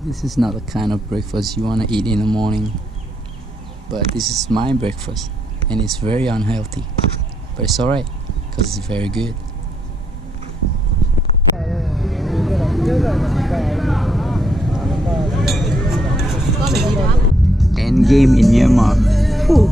This is not the kind of breakfast you want to eat in the morning, but this is my breakfast and it's very unhealthy, but it's alright because it's very good. End game in Myanmar. Whew.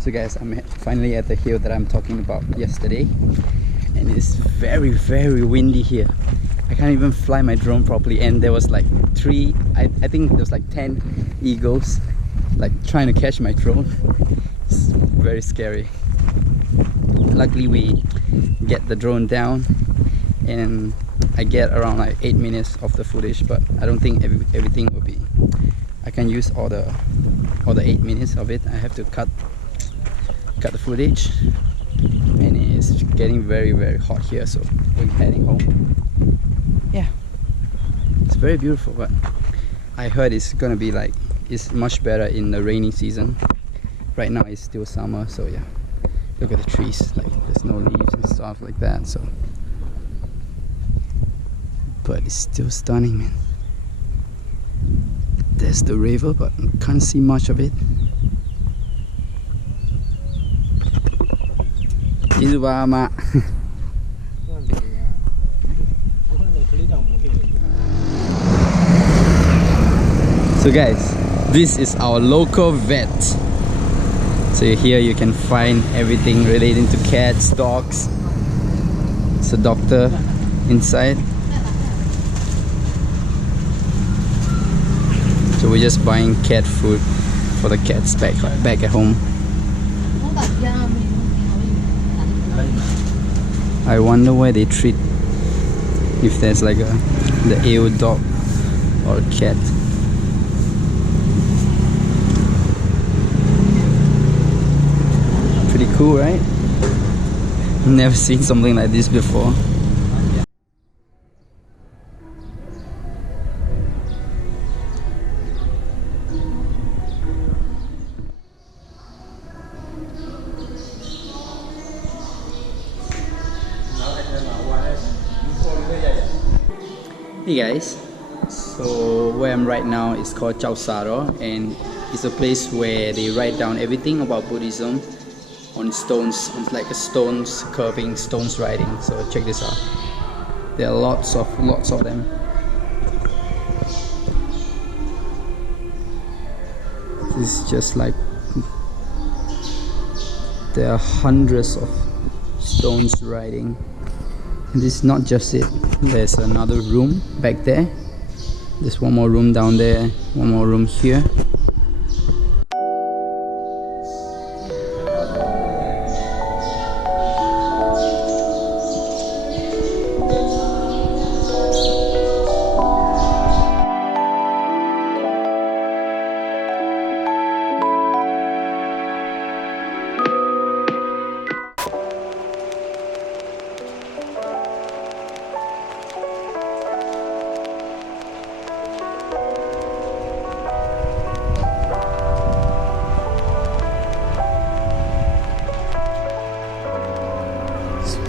So guys, I'm finally at the hill that I'm talking about yesterday, and it's very windy here. I can't even fly my drone properly, and there was like I think there was like 10 eagles like trying to catch my drone. It's very scary. Luckily we get the drone down and I get around like 8 minutes of the footage, but I don't think everything will be, I can use all the 8 minutes of it. I have to cut the footage, and it's getting very hot here, so we're heading home. Yeah, it's very beautiful, but I heard it's gonna be like, it's much better in the rainy season. Right now it's still summer, so yeah, look at the trees, like there's no leaves and stuff like that, so but it's still stunning, man. There's the river, but can't see much of it. Izubama. So guys, this is our local vet. So here you can find everything relating to cats, dogs. It's a doctor inside. So we're just buying cat food for the cats back at home. I wonder why they treat, if there's like the ill dog or cat. Pretty cool, right? Never seen something like this before. Hey guys, so where I'm right now is called Chao Saro, and it's a place where they write down everything about Buddhism on stones, on like a stones curving, stones writing. So check this out. There are lots of them. This is just like, there are hundreds of stones writing. And this is not just it. There's another room back there. There's one more room down there, one more room here.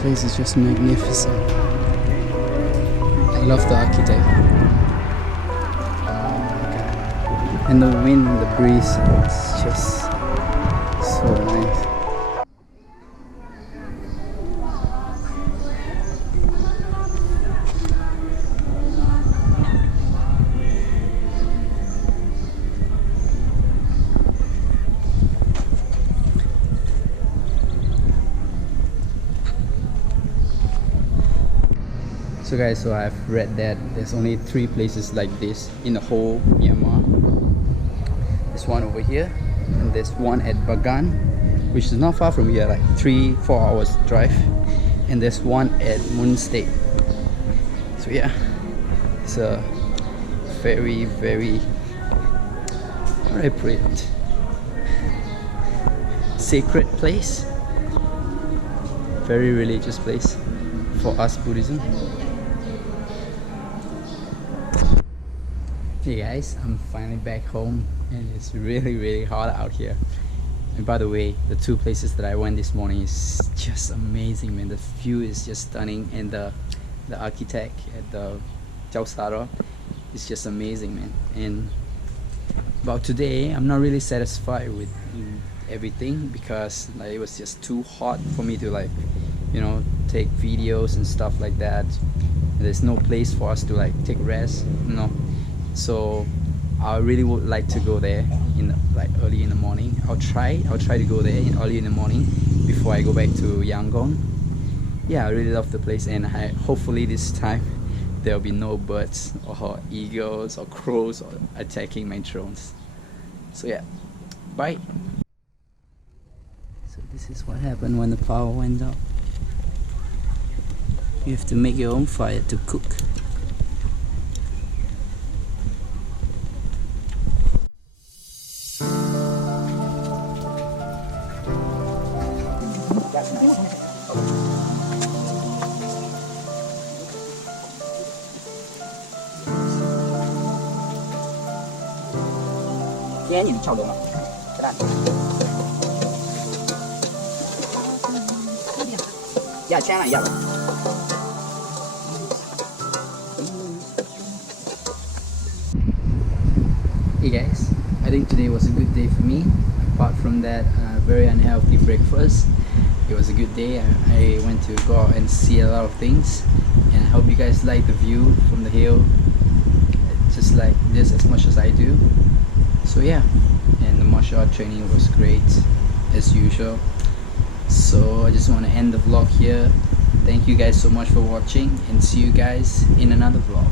place is just magnificent. I love the architect. And the wind, the breeze, it's just so nice. So guys, so I've read that there's only 3 places like this in the whole Myanmar. There's one over here, and there's one at Bagan, which is not far from here, like 3-4 hours drive, and there's one at Moon State. So yeah, it's a very, very, how do I put it, sacred place, very religious place for us Buddhism. Hey guys, I'm finally back home and it's really, really hot out here. And by the way, the 2 places that I went this morning is just amazing, man. The view is just stunning, and the architect at the Chao Sara is just amazing, man. And about today, I'm not really satisfied with everything because like, it was just too hot for me to, like, you know, take videos and stuff like that. And there's no place for us to like take rest, you know. So I really would like to go there in like early in the morning. I'll try to go there early in the morning before I go back to Yangon. Yeah, I really love the place, and hopefully this time there'll be no birds or eagles or crows or attacking my drones. So yeah, bye. So this is what happened when the power went out. You have to make your own fire to cook. Hey guys, I think today was a good day for me. Apart from that very unhealthy breakfast, it was a good day. I went to go out and see a lot of things, and I hope you guys like the view from the hill, just like this as much as I do. So yeah, and the martial art training was great as usual. So I just want to end the vlog here. Thank you guys so much for watching, and see you guys in another vlog.